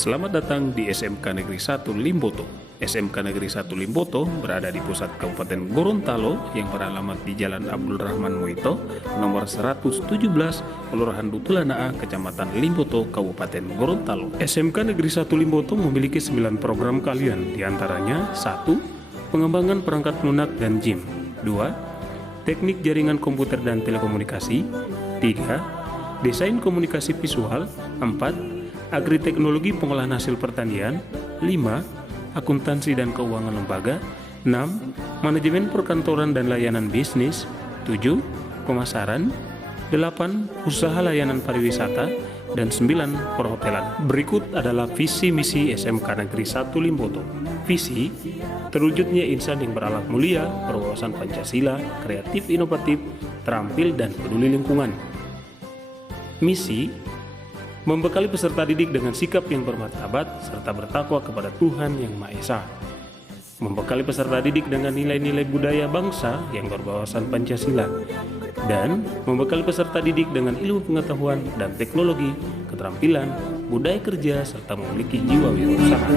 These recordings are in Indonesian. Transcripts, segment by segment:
Selamat datang di SMK Negeri 1 Limboto. SMK Negeri 1 Limboto berada di pusat Kabupaten Gorontalo yang beralamat di Jalan Abdul Rahman Moito, nomor 117, Kelurahan Dutulanaa, Kecamatan Limboto, Kabupaten Gorontalo. SMK Negeri 1 Limboto memiliki 9 program keahlian, diantaranya 1. Pengembangan perangkat lunak dan JIM. 2. Teknik jaringan komputer dan telekomunikasi. 3. Desain komunikasi visual. 4. Agriteknologi pengolahan hasil pertanian. 5. Akuntansi dan keuangan lembaga. 6. Manajemen perkantoran dan layanan bisnis. 7. Pemasaran. 8. Usaha layanan pariwisata. Dan 9. Perhotelan. Berikut adalah visi misi SMK Negeri 1 Limboto. Visi: terwujudnya insan yang berakhlak mulia, berwawasan Pancasila, kreatif inovatif, terampil dan peduli lingkungan. Misi: membekali peserta didik dengan sikap yang bermartabat serta bertakwa kepada Tuhan Yang Maha Esa. Membekali peserta didik dengan nilai-nilai budaya bangsa yang berwawasan Pancasila. Dan membekali peserta didik dengan ilmu pengetahuan dan teknologi, keterampilan, budaya kerja, serta memiliki jiwa wirausaha.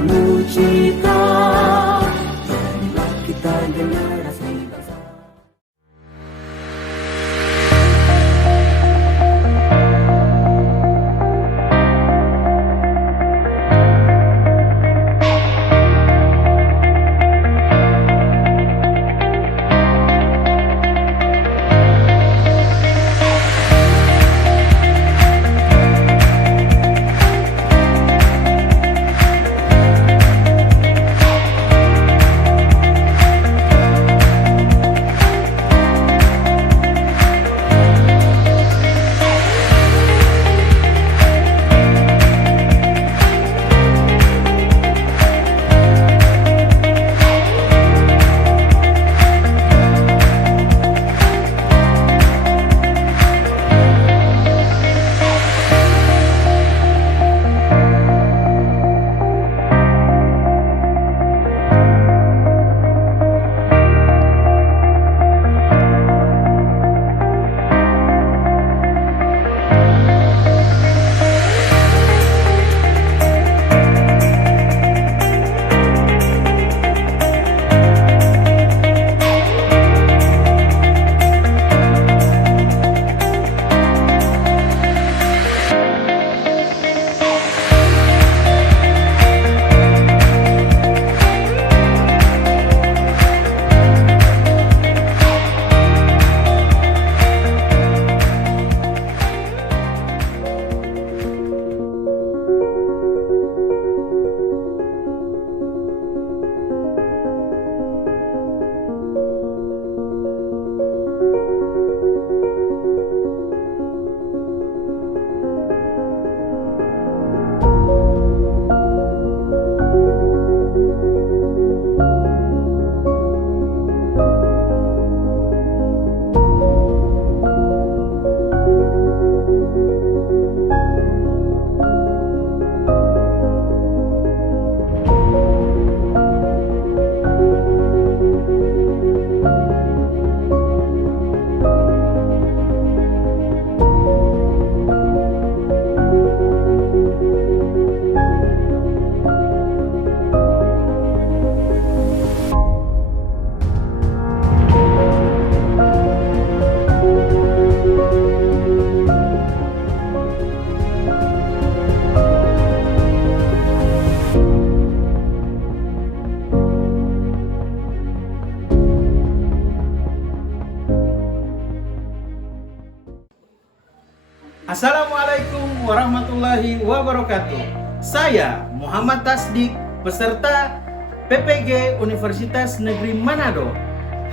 Assalamualaikum warahmatullahi wabarakatuh. Saya Muhammad Tasdik, peserta PPG Universitas Negeri Manado.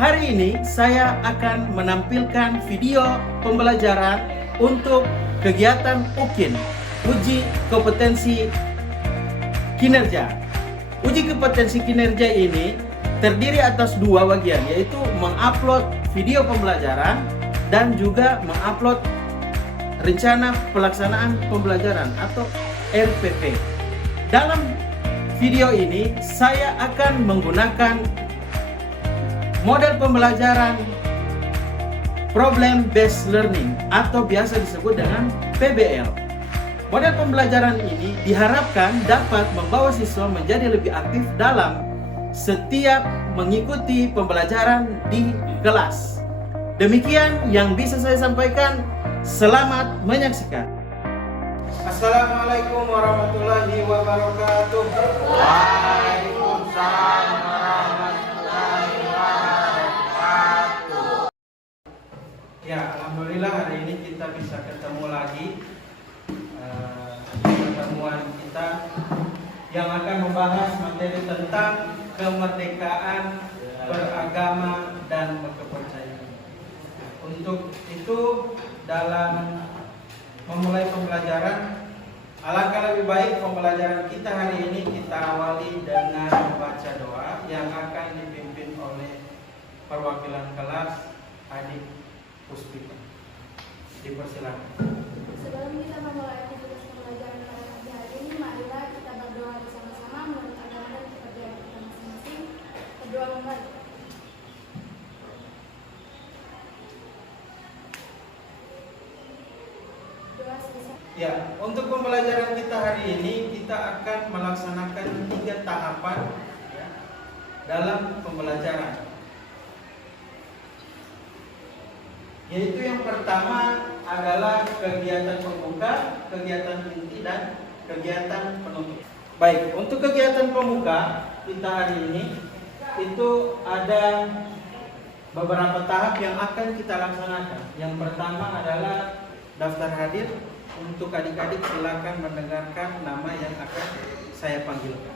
Hari ini saya akan menampilkan video pembelajaran untuk kegiatan UKIN, Uji Kompetensi Kinerja. Uji kompetensi kinerja ini terdiri atas 2 bagian, yaitu mengupload video pembelajaran dan juga mengupload rencana pelaksanaan pembelajaran atau RPP. Dalam video ini saya akan menggunakan model pembelajaran Problem Based Learning atau biasa disebut dengan PBL. Model pembelajaran ini diharapkan dapat membawa siswa menjadi lebih aktif dalam setiap mengikuti pembelajaran di kelas. Demikian yang bisa saya sampaikan. Selamat menyaksikan. Assalamualaikum warahmatullahi wabarakatuh. Waalaikumsalam warahmatullahi wabarakatuh. Ya, alhamdulillah hari ini kita bisa ketemu lagi. Pertemuan kita yang akan membahas materi tentang kemerdekaan beragama dan berkepercayaan. Untuk itu, dalam memulai pembelajaran, alangkah lebih baik pembelajaran kita hari ini kita awali dengan membaca doa yang akan dipimpin oleh perwakilan kelas Adik Puspita. Dipersilakan. Sebelum kita memulai aktivitas pembelajaran pada pagi hari ini, marilah kita berdoa bersama-sama menurut agama dan kepercayaan kita masing-masing. Berdoa memulai. Doa selesai. Ya, untuk pembelajaran kita hari ini kita akan melaksanakan 3 tahapan ya, dalam pembelajaran. Yaitu yang pertama adalah kegiatan pembuka, kegiatan inti, dan kegiatan penutup. Baik, untuk kegiatan pembuka kita hari ini itu ada beberapa tahap yang akan kita laksanakan. Yang pertama adalah daftar hadir. Untuk adik-adik silakan mendengarkan nama yang akan saya panggilkan.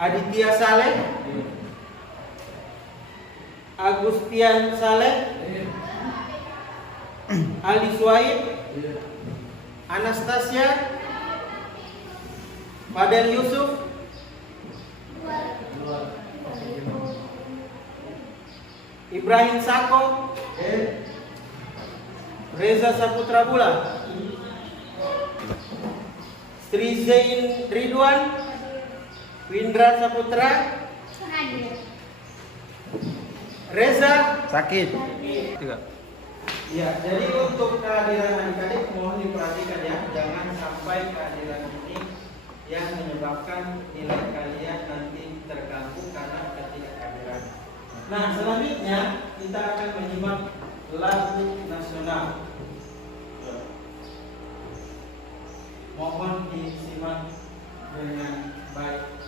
Aditya Saleh, Agustian Saleh, Ali Suhaib, Anastasia, Fadel Yusuf, Ibrahim Sako, Reza Saputra Bula, Sri Zain Ridwan, Windra Saputra, Reza Sakit. Ya, jadi untuk kehadiran adik-adik mohon diperhatikan ya, jangan sampai kehadiran ini yang menyebabkan nilai kalian nanti terganggu karena ketidakhadiran. Nah, selanjutnya kita akan menyimak lagu nasional. Mohon disimak dengan baik.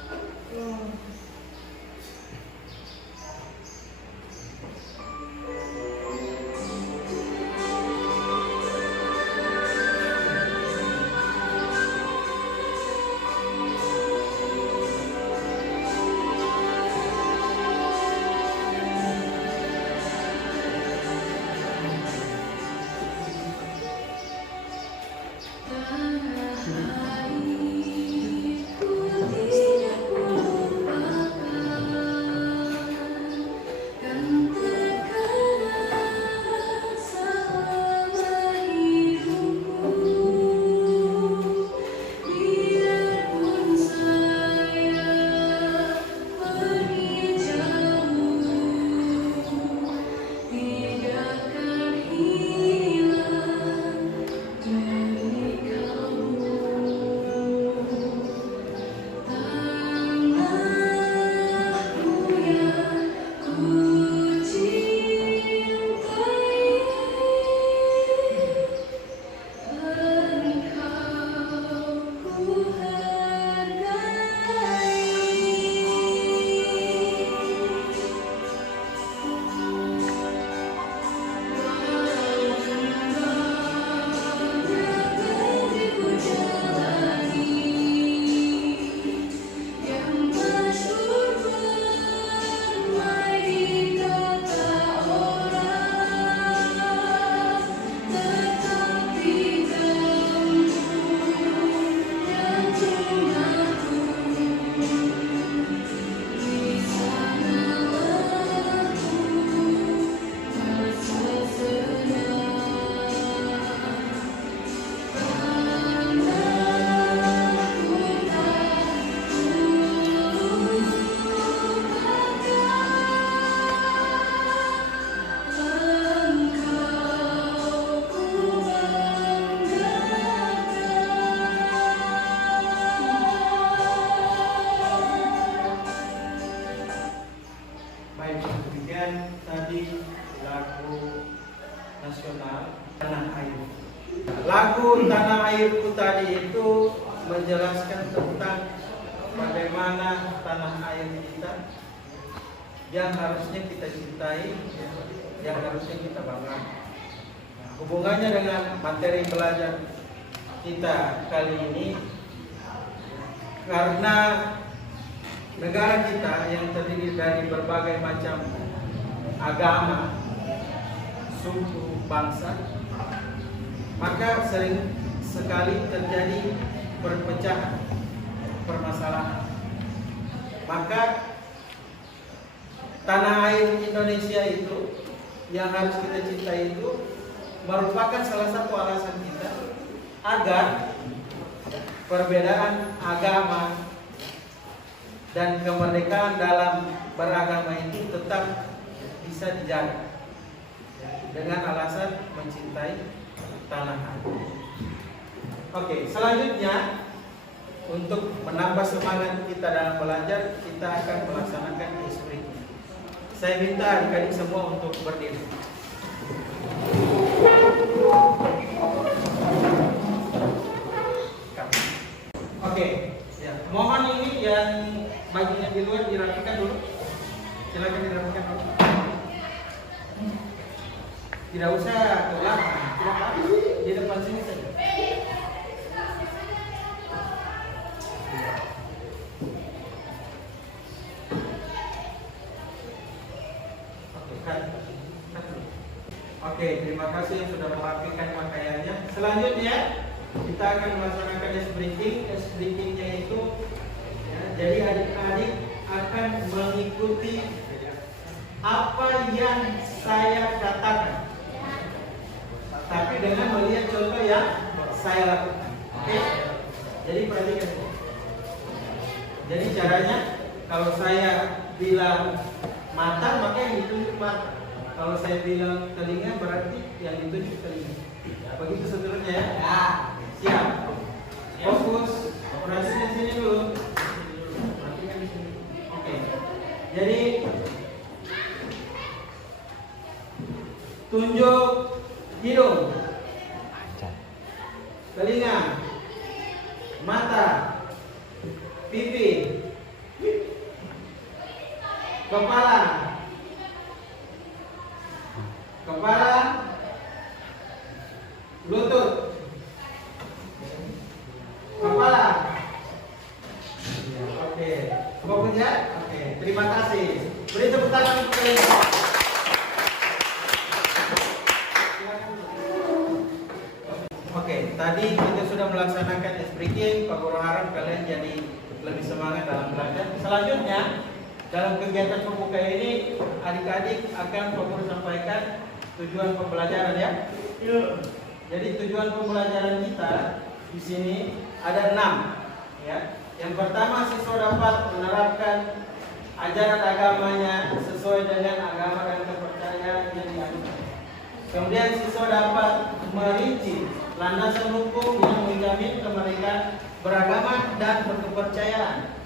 buku Tanah Airku tadi itu menjelaskan tentang bagaimana tanah air kita yang harusnya kita cintai, yang harusnya kita banggakan. Hubungannya dengan materi belajar kita kali ini, karena negara kita yang terdiri dari berbagai macam agama, suku, bangsa, maka sering sekali terjadi perpecahan, permasalahan. Maka tanah air Indonesia itu yang harus kita cintai itu merupakan salah satu alasan kita agar perbedaan agama dan kemerdekaan dalam beragama itu tetap bisa dijaga dengan alasan mencintai tanah air. Oke, selanjutnya untuk menambah semangat kita dalam belajar, kita akan melaksanakan icebreaking. Saya minta adik-adik semua untuk berdiri. Oke, ya. Mohon ini yang bajunya di luar dirapikan dulu. Silakan dirapikan dulu. Tidak usah ke belakang, tidak apa-apa. Di depan sini saja. Oke, terima kasih yang sudah merapikan pakaiannya. Selanjutnya kita akan melaksanakan icebreaking. Icebreakingnya itu ya, jadi adik-adik akan mengikuti apa yang saya katakan, tapi dengan melihat contoh yang saya lakukan. Oke, jadi perhatikan. Jadi caranya, kalau saya bilang mata, maka yang ditunjuk mata. Kalau saya bilang telinga, berarti yang ditunjuk telinga. Begitu seterusnya ya. Ya, siap. Fokus. Perhatikan di sini dulu. Perhatikan di sini. Oke. Jadi tunjuk hidung, telinga, mata, pipi, kepala, lutut, kepala. Oke, fokus ya. Oke, terima kasih. Beri tepuk tangan untuk kalian. Oke, tadi kita sudah melaksanakan icebreaking. Pak Guru harap kalian jadi lebih semangat dalam belajar. Selanjutnya, dalam kegiatan pembuka ini, adik-adik akan Pak Guru sampaikan tujuan pembelajaran ya. Jadi tujuan pembelajaran kita di sini ada 6 ya. Yang pertama, siswa dapat menerapkan ajaran agamanya sesuai dengan agama dan kepercayaan yang dianut. Kemudian siswa dapat merinci landasan hukum yang menjamin kemerdekaan beragama dan berkepercayaan.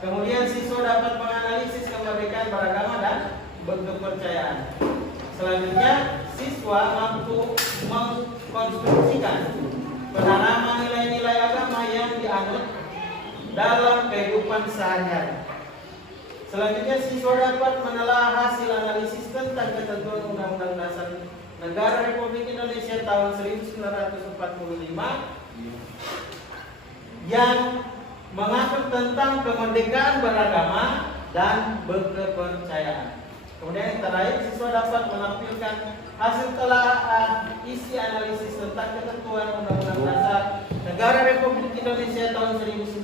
Kemudian siswa dapat menganalisis kemerdekaan beragama dan berkepercayaan. Selanjutnya, siswa mampu mengkonstruksikan penanaman nilai-nilai agama yang dianut dalam kehidupan sehari-hari. Selanjutnya, siswa dapat menelaah hasil analisis tentang ketentuan Undang-Undang Dasar Negara Republik Indonesia tahun 1945 yang mengatur tentang kemerdekaan beragama dan berkepercayaan. Kemudian yang terakhir, siswa dapat menampilkan hasil telaah isi analisis tentang ketentuan Undang-Undang Dasar Negara Republik Indonesia tahun 1945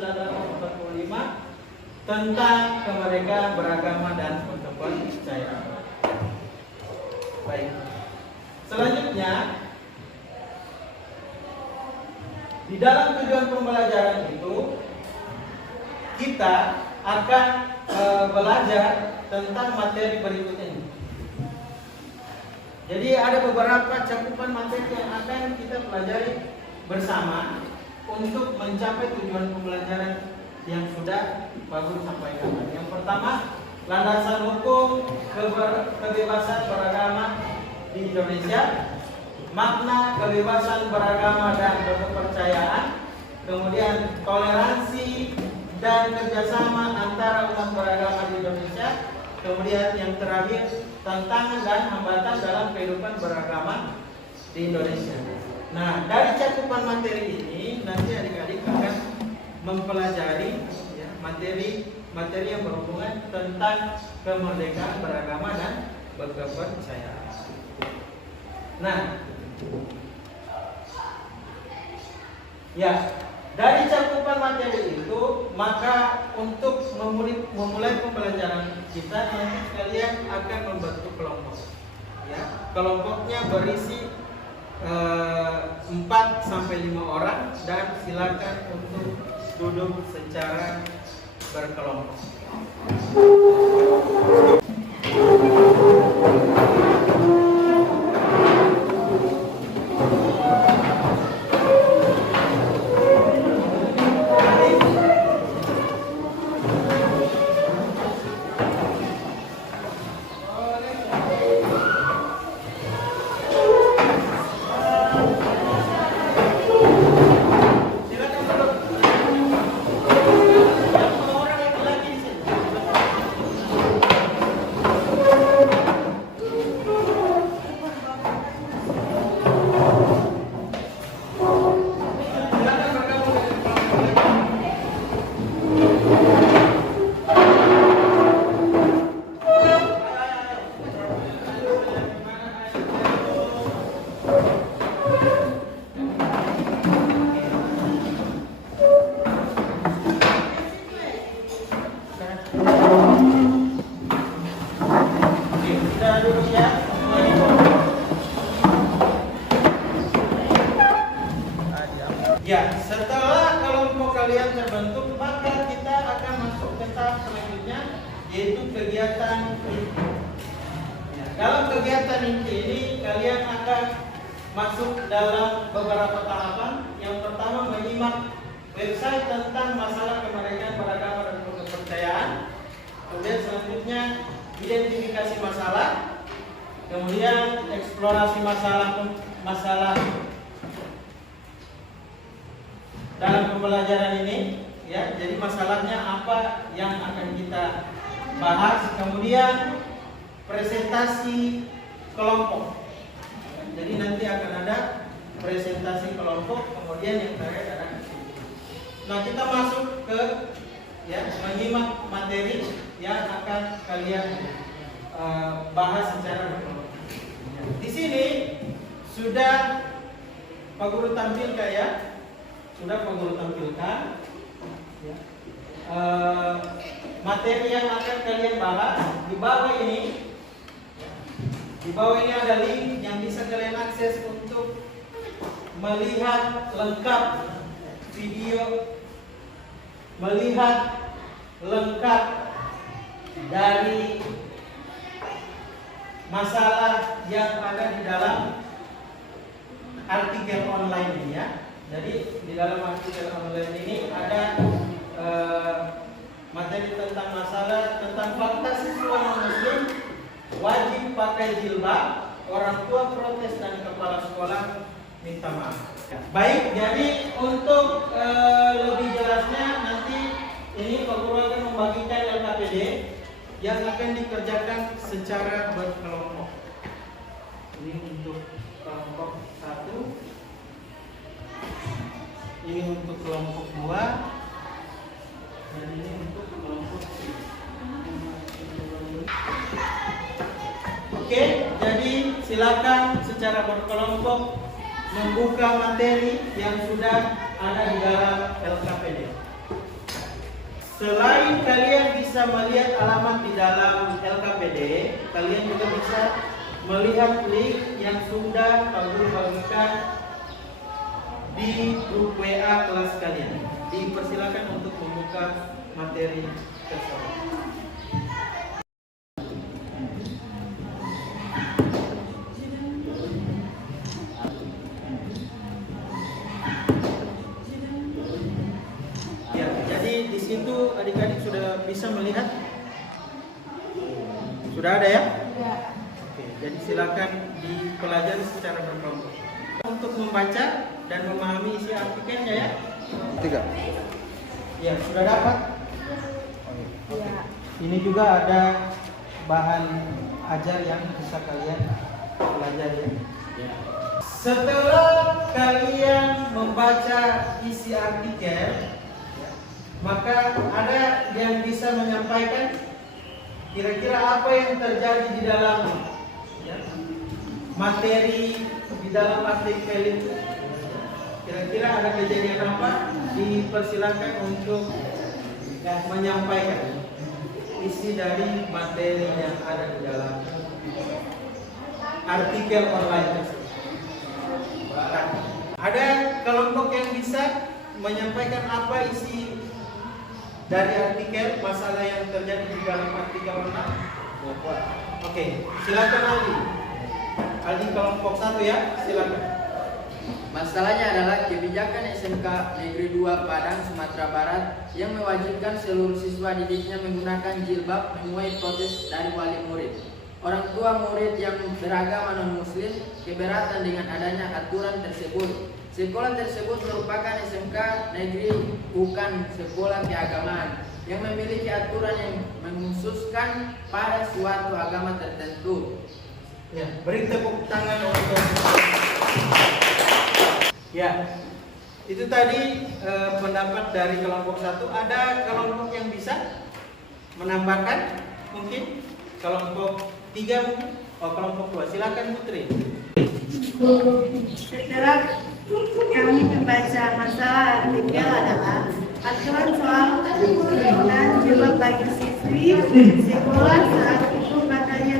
tentang kemerdekaan beragama dan berkepercayaan. Baik. Selanjutnya, di dalam tujuan pembelajaran itu kita akan belajar tentang materi berikut ini. Jadi ada beberapa cakupan materi yang akan kita pelajari bersama untuk mencapai tujuan pembelajaran yang sudah Pak Guru sampaikan. Yang pertama, landasan hukum kebebasan beragama di Indonesia. makna kebebasan beragama dan berkepercayaan, kemudian toleransi dan kerjasama antara umat beragama di Indonesia, kemudian yang terakhir tantangan dan hambatan dalam kehidupan beragama di Indonesia. Nah, dari cakupan materi ini nanti adik-adik akan mempelajari ya, materi yang berhubungan tentang kemerdekaan beragama dan berkepercayaan. Nah, ya, dari cakupan materi itu, maka untuk memulai pembelajaran kita, nanti kalian akan membentuk kelompok. Ya, kelompoknya berisi 4 sampai 5 orang dan silakan untuk duduk secara berkelompok. Ya, setelah kelompok kalian terbentuk, maka kita akan masuk ke tahap selanjutnya, yaitu kegiatan inti. Ya, dalam kegiatan inti ini kalian akan masuk dalam beberapa tahapan. Yang pertama, menyimak website tentang masalah kemerdekaan beragama dan kepercayaan. Kemudian selanjutnya identifikasi masalah. Kemudian eksplorasi masalah dalam pembelajaran ini, ya. Jadi masalahnya apa yang akan kita bahas. Kemudian presentasi kelompok. Jadi nanti akan ada presentasi kelompok. Kemudian yang terakhir ada kesimpulan. Nah, kita masuk ke menyimak materi yang akan kalian bahas secara berkelompok. Di sini sudah Pak Guru tampilkan ya. Sudah Pak Guru tampilkan ya. Materi yang akan kalian bahas di bawah ini. Di bawah ini ada link yang bisa kalian akses untuk melihat lengkap video, melihat lengkap dari masalah yang ada di dalam artikel online ini ya. Jadi di dalam artikel online ini ada materi tentang masalah tentang fakta siswa non-muslim wajib pakai jilbab, orang tua protes dan kepala sekolah minta maaf. Baik, jadi untuk lebih jelasnya nanti ini Pak Guru akan membagikan LKPD yang akan dikerjakan secara berkelompok. Ini untuk kelompok 1, ini untuk kelompok 2, dan ini untuk kelompok 3. Oke, jadi silakan secara berkelompok membuka materi yang sudah ada di dalam LKPD. Selain kalian bisa melihat alamat di dalam LKPD, kalian juga bisa melihat link yang sudah Pak Guru bagikan di grup WA kelas kalian. Dipersilakan untuk membuka materi tersebut. Itu adik-adik sudah bisa melihat? Sudah ada ya? Ya. Oke. Jadi silakan dipelajari secara berkelompok. Untuk membaca dan memahami isi artikelnya ya. 3. Ya, sudah dapat? Ya. Ini juga ada bahan ajar yang bisa kalian pelajari. Setelah kalian membaca isi artikel, maka ada yang bisa menyampaikan kira-kira apa yang terjadi di dalam materi di dalam artikel itu. Kira-kira ada kejadian apa? Dipersilakan untuk menyampaikan isi dari materi yang ada di dalam artikel online tersebut. Ada kelompok yang bisa menyampaikan apa isi dari artikel masalah yang terjadi di dalam artikel online? Oke, silakan Aldi. Aldi kelompok 1 ya, silakan. Masalahnya adalah kebijakan SMK Negeri 2 Padang, Sumatera Barat yang mewajibkan seluruh siswa didiknya menggunakan jilbab menuai protes dari wali murid. Orang tua murid yang beragama non-muslim keberatan dengan adanya aturan tersebut. Sekolah tersebut merupakan SMK negeri, bukan sekolah keagamaan yang memiliki aturan yang mengkhususkan pada suatu agama tertentu. Ya, beri tepuk tangan untuk. Ya, itu tadi pendapat dari kelompok 1. Ada kelompok yang bisa menambahkan mungkin? Kelompok 3 mungkin? Oh, kelompok 2. Silakan Putri. Setelah kami membaca masalah artikel adalah aturan soal penggunaan jilbab bagi siswi sekolah saat itu katanya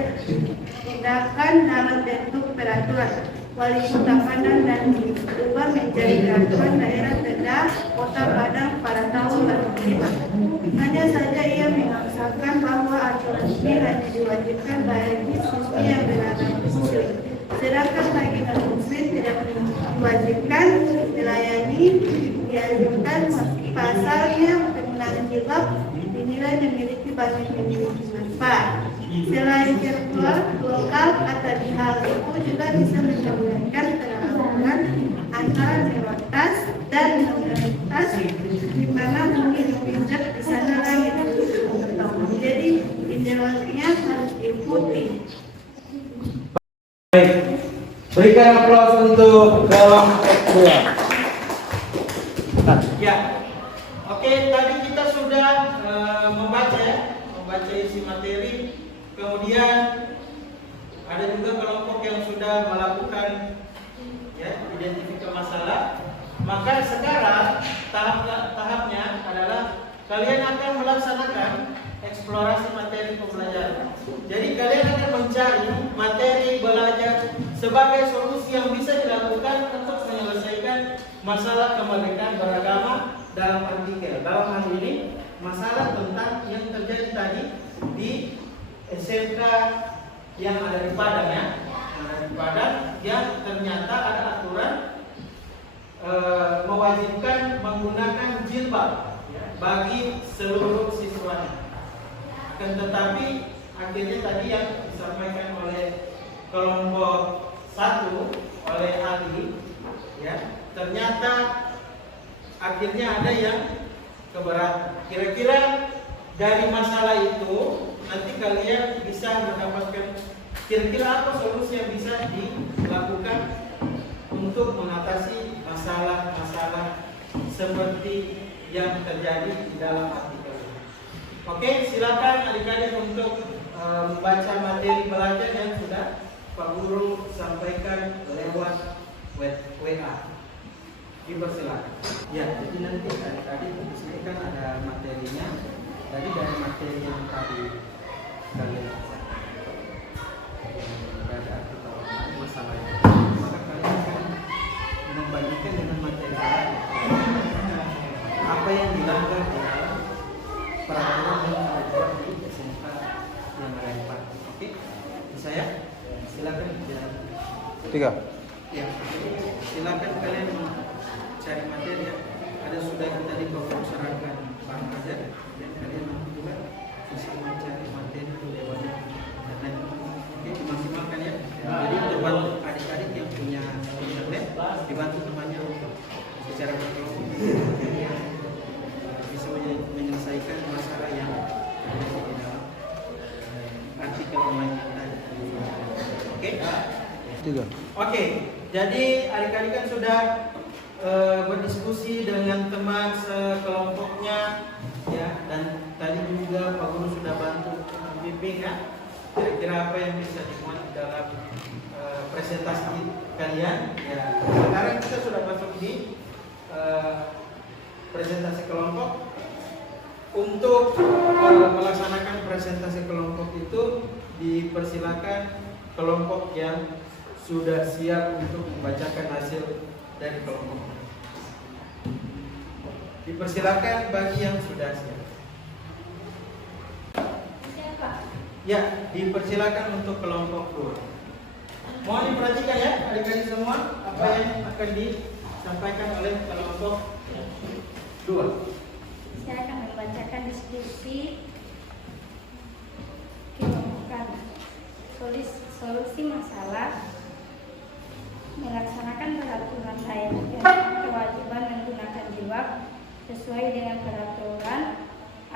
tindakan dalam bentuk peraturan Wali Kota Padang dan diubah menjadi peraturan daerah Tedah Kota Padang pada tahun 2005. Hanya saja ia memaksakan bahwa aturan ini hanya diwajibkan bagi siswi yang beragama Muslim. Sedangkan bagi non-muslim tidak diwajibkan melayani, dianjurkan pasalnya penggunaan jilbab dinilai memiliki banyak manfaat. Selain virtual, lokal atau di hal itu juga bisa menyebabkan peraturan antara minoritas dan minoritas di mana mungkin pijak di sana lain. Jadi idealnya harus diikuti. Baik, berikan aplaus untuk kelompok 2. Ya, oke, tadi kita sudah membaca isi materi. Kemudian ada juga kelompok yang sudah melakukan identifikasi masalah. Maka sekarang tahapnya adalah kalian akan melaksanakan eksplorasi materi pembelajaran. Jadi kalian akan mencari materi belajar sebagai solusi yang bisa dilakukan untuk menyelesaikan masalah kemerdekaan beragama dalam artikel. Dalam hal ini masalah tentang yang terjadi tadi di SMK yang ada di Padang yang ternyata ada aturan mewajibkan menggunakan jilbab bagi seluruh siswanya. Akan tetapi akhirnya tadi yang disampaikan oleh kelompok 1 oleh Ali, ternyata akhirnya ada yang keberatan. Kira-kira dari masalah itu nanti kalian bisa mendapatkan kira-kira apa solusi yang bisa dilakukan untuk mengatasi masalah-masalah seperti yang terjadi di dalam artikel. Oke, silakan adik-adik untuk membaca materi belajar yang sudah Pak Guru sampaikan lewat WA. Dipersilakan. Ya, jadi nanti adik-adik di sini kan ada materinya. Jadi dari materi yang tadi kalian ada artikel masalah itu, maka kalian akan membandingkan dengan materi lain. Apa yang dilanggar di dalam peraturan yang ada di SMK yang relevan. Oke, bisa ya? Silakan dijalankan. 3. Ya, silakan kalian cari materi ya. Ada sudah kita di serahkan bahan ajar dan kalian juga bisa mencari materi lewat internet. Oke, dimaksimalkan ya. Oke, jadi adik-adik kan sudah berdiskusi dengan teman sekelompoknya ya, dan tadi juga Pak Guru sudah bantu membimbing ya. Kira-kira apa yang bisa dimuat dalam presentasi kalian ya. Sekarang kita sudah masuk di presentasi kelompok. Untuk melaksanakan presentasi kelompok itu dipersilakan kelompok yang sudah siap untuk membacakan hasil dari kelompok. Dipersilakan bagi yang sudah siap. Siapa? Ya, dipersilakan untuk kelompok 2. Mohon diperhatikan ya adik-adik semua apa yang akan disampaikan oleh kelompok 2. Saya akan membacakan diskusi kelompok solusi masalah melaksanakan peraturan daerah dan kewajiban menggunakan jilbab sesuai dengan peraturan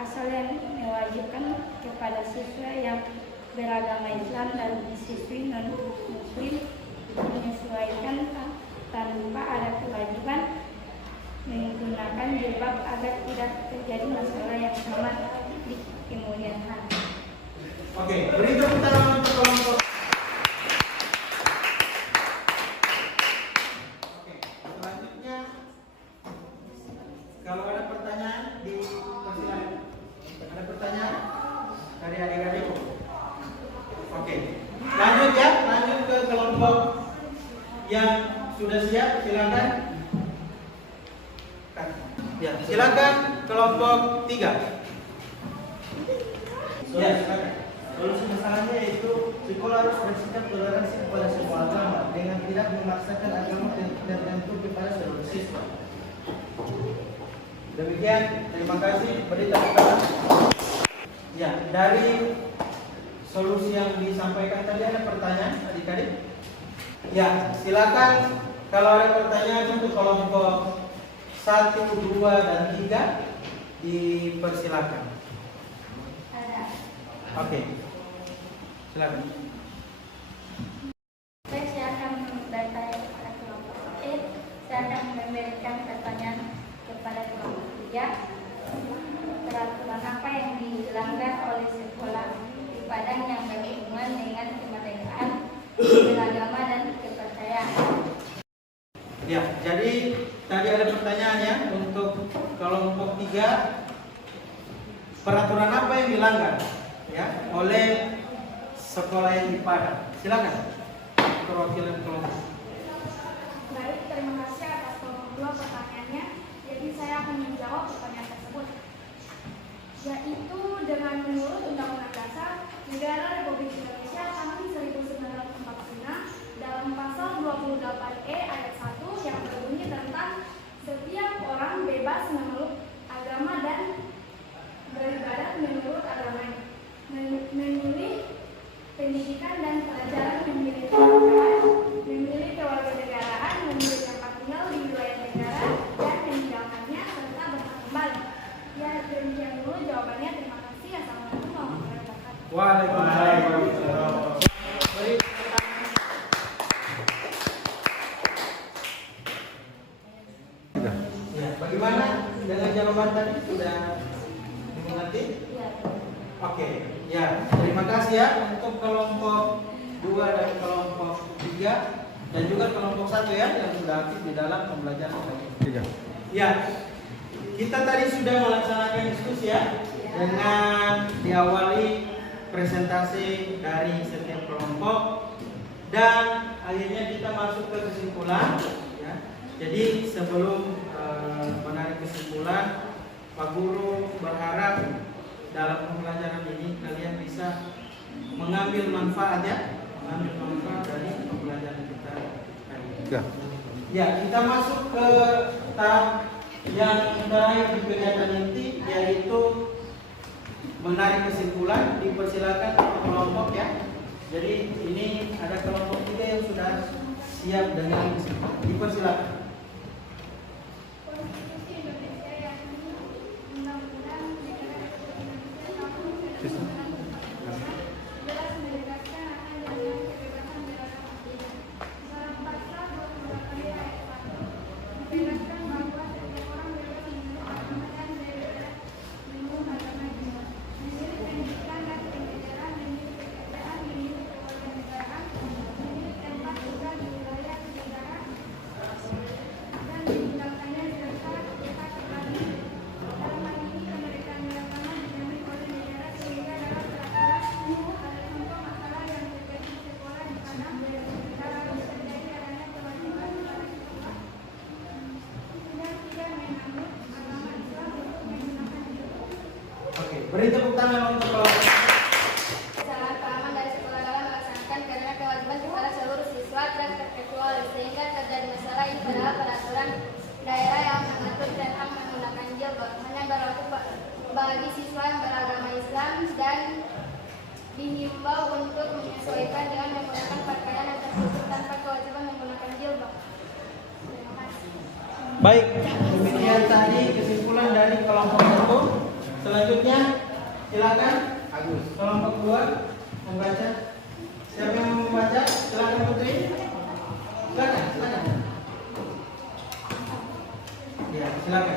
asal yang mewajibkan kepada siswa yang beragama Islam dan siswi non-Muslim menyesuaikan tanpa ada kewajiban menggunakan jilbab agar tidak terjadi masalah yang sama di kemudian hari. Oke, beri tepuk tangan untuk kelompok. Oke, selanjutnya kalau ada pertanyaan dipersilakan. Ada pertanyaan dari adik-adik? Oke, lanjut ya, lanjut ke kelompok yang sudah siap, silakan. Ya, silakan kelompok 3. Ya, silakan. Solusi masalahnya yaitu sekolah harus bersikap toleransi kepada semua agama dengan tidak memaksakan agama tertentu kepada seluruh siswa. Demikian, terima kasih. Beri tepuk tangan. Ya, dari solusi yang disampaikan tadi ada pertanyaan adik-adik? Ya, silakan kalau ada pertanyaan untuk kelompok 1, 2, dan 3 dipersilakan. Ada. Oke, silakan. Saya akan bertanya kepada kelompok E. Saya akan memberikan pertanyaan kepada kelompok 3. Peraturan apa yang dilanggar oleh sekolah di Padang yang berhubungan dengan kemerdekaan beragama dan kepercayaan? Ya, jadi tadi ada pertanyaan ya untuk kelompok 3. Peraturan apa yang dilanggar ya oleh sekolah yang di Padang? Silakan perwakilan kelompok. Baik, terima kasih atas kelompok 2 pertanyaannya. Jadi saya akan menjawab pertanyaan tersebut. Yaitu dengan menurut Undang-Undang Dasar Negara Republik Indonesia tahun 1945 dalam pasal 28E ayat 1 yang berbunyi tentang setiap orang bebas memeluk agama dan beribadat menurut agamanya, memilih pendidikan dan pelajaran, memilih pekerjaan, memilih kewarganegaraan, memilih tempat tinggal di wilayah negara dan meninggalkannya serta berhak kembali. Ya, demikian dulu jawabannya. Terima kasih. Assalamualaikum warahmatullahi wabarakatuh. Waalaikumsalam. Baik. Ya, bagaimana dengan jawaban tadi? Sudah dimengerti? Ya. Oke, ya. Terima kasih ya untuk kelompok 2 dan kelompok 3 dan juga kelompok 1 ya yang sudah aktif di dalam pembelajaran tadi. Ya. Kita tadi sudah melaksanakan diskusi ya dengan diawali presentasi dari setiap kelompok dan akhirnya kita masuk ke kesimpulan ya. Jadi sebelum menarik kesimpulan, Pak Guru berharap dalam pembelajaran ini kalian bisa mengambil manfaat ya, mengambil manfaat dari pembelajaran kita tadi. Ya, kita masuk ke tahap yang terakhir di kegiatan inti, yaitu menarik kesimpulan. Dipersilakan kelompok ya. Jadi ini ada kelompok 3 yang sudah siap dengan kesimpulan. Dipersilakan. Konstitusi Indonesia yang Undang-Undang Negara Republik Indonesia tahun 1945 jelas menegaskan akan jaminan kebebasan beragama. beri tepuk tangan untuk kelompok. Kesalahan pahaman dari sekolah dalam melaksanakan karena kewajiban kepada seluruh siswa dan terkecuali sehingga terjadi masalah ini padahal peraturan daerah yang mengatur tentang menggunakan jilbab hanya berlaku bagi siswa yang beragama Islam dan dihimbau untuk menyesuaikan dengan menggunakan pakaian yang tertutup tanpa kewajiban menggunakan jilbab. Terima kasih. Baik, demikian tadi kesimpulan dari kelompok 1. Selanjutnya silakan Agus. Kelompok 2 membaca. Siapa yang mau membaca? Silakan Putri. Silakan. Ya, silakan.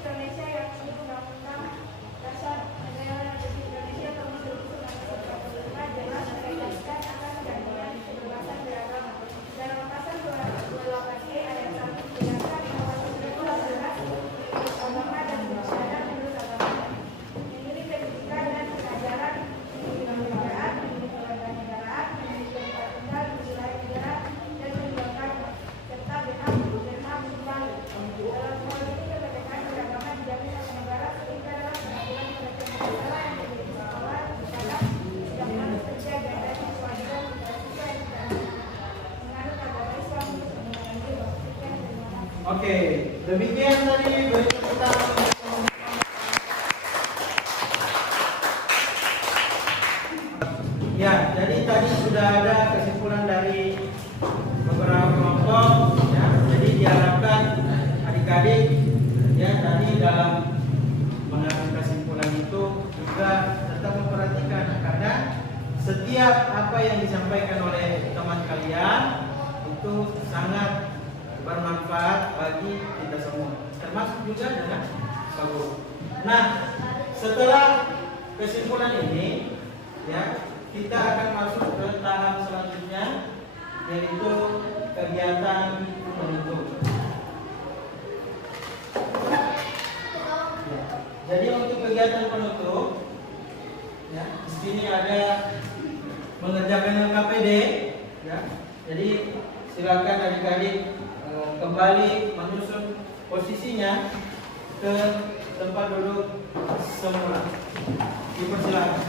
Indonesia yang Undang-Undang Dasar Negara Republik Indonesia tahun 1945 jelas menegaskan akan keadilan kebebasan beragama. Dalam pasal 28E ayat 1 dijelaskan bahwa setiap jelas agama dan bersyarat menurut agamanya. Memilih pendidikan dan pengajaran, memilih kenegaraan, memilih kewarganegaraan, memilih tempat tinggal di wilayah negara dan meninggalkan serta berhak kembali. Dalam hal ini kemerdekaan beragama dijamin oleh negara sehingga dalam pengadilan pada negara yang menjadi sekolah bercadang tidak harus terjaga dan kewajiban kepada siswa yang tidak menganut agama Islam untuk menggunakan jilbab. Sekian, terima kasih. Oke, demikian tadi beri tepuk tangan. Ya, jadi tadi sudah ada kesimpulan dari beberapa kelompok ya. Jadi diharapkan adik-adik ya tadi dalam mengambil kesimpulan itu juga tetap memperhatikan karena setiap apa yang disampaikan oleh teman kalian itu sangat bermanfaat bagi kita semua, termasuk juga dengan Pak Guru. Nah, setelah kesimpulan ini ya, kita akan masuk ke tahap selanjutnya yaitu kegiatan penutup. Ya, jadi untuk kegiatan penutup ya, di sini ada mengerjakan LKPD ya. Jadi silakan adik-adik kembali menyusun posisinya ke tempat duduk semula. Dipersilakan.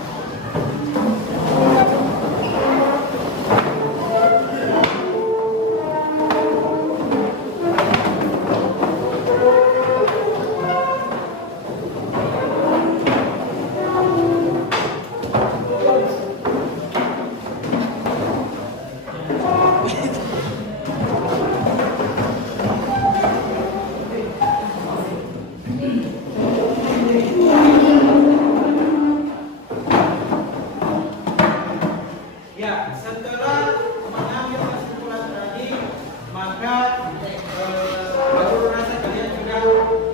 Ya, setelah mengambil kesimpulan tadi, maka baru rasa kalian sudah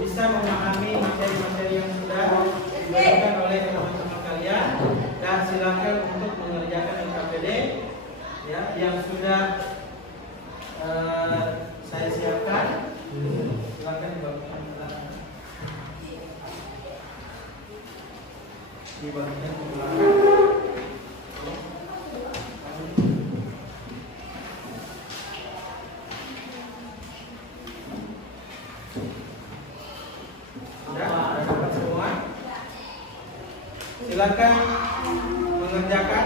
bisa memahami materi-materi yang sudah diberikan oleh teman-teman kalian dan silakan untuk mengerjakan LKPD ya yang sudah saya siapkan. Silakan dibagikan ke belakang. Silakan mengerjakan.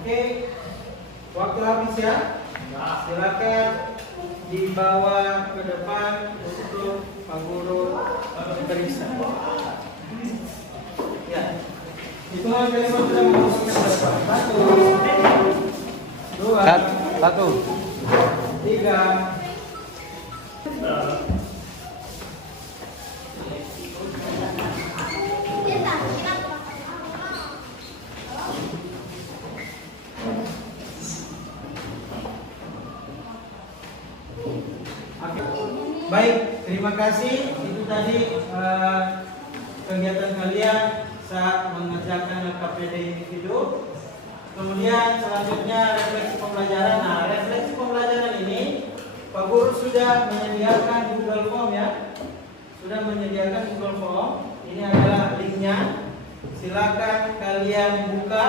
Oke, waktu habis ya. Silakan dibawa ke depan untuk Pak Guru periksa. Ya, hitungan dari sudah memasukkan ke depan. 1, 2, 3. Baik, terima kasih. Itu tadi kegiatan kalian saat mengerjakan LKPD individu. Kemudian selanjutnya refleksi pembelajaran. Nah, refleksi pembelajaran ini Pak Guru sudah menyediakan Google Form ya. Sudah menyediakan Google Form. Ini adalah linknya. Silakan kalian buka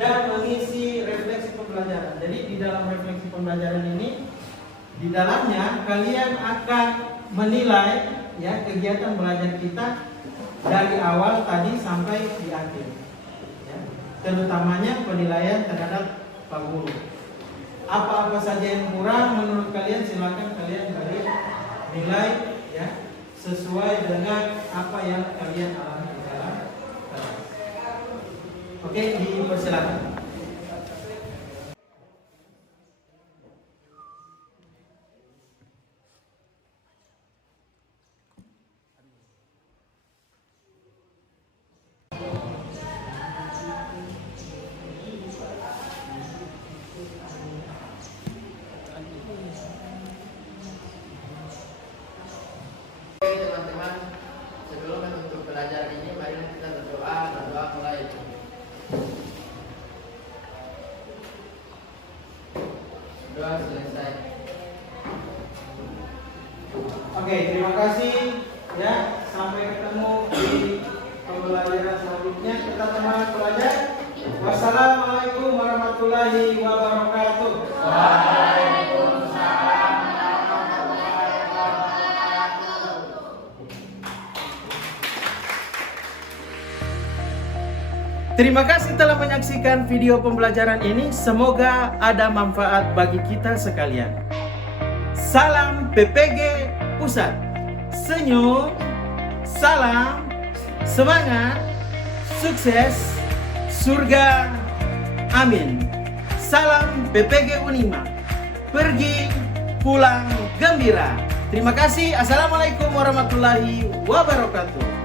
dan mengisi refleksi pembelajaran. Jadi di dalam refleksi pembelajaran ini, di dalamnya kalian akan menilai ya kegiatan belajar kita dari awal tadi sampai di akhir. Ya. Terutamanya penilaian terhadap Pak Guru. Apa-apa saja yang kurang menurut kalian silakan kalian beri nilai ya sesuai dengan apa yang kalian alami di dalam kelas. Oke, dipersilakan. Oke teman-teman, sebelum menutup pelajaran ini, mari kita berdoa. Berdoa mulai. Doa selesai. Oke, terima kasih ya. Sampai ketemu di pembelajaran selanjutnya. Kita teman pelajar. Wassalamualaikum warahmatullahi wabarakatuh. Terima kasih telah menyaksikan video pembelajaran ini. Semoga ada manfaat bagi kita sekalian. Salam PPG Pusat. Senyum, salam, semangat, sukses, surga, amin. Salam PPG Unima. Pergi, pulang, gembira. Terima kasih. Assalamualaikum warahmatullahi wabarakatuh.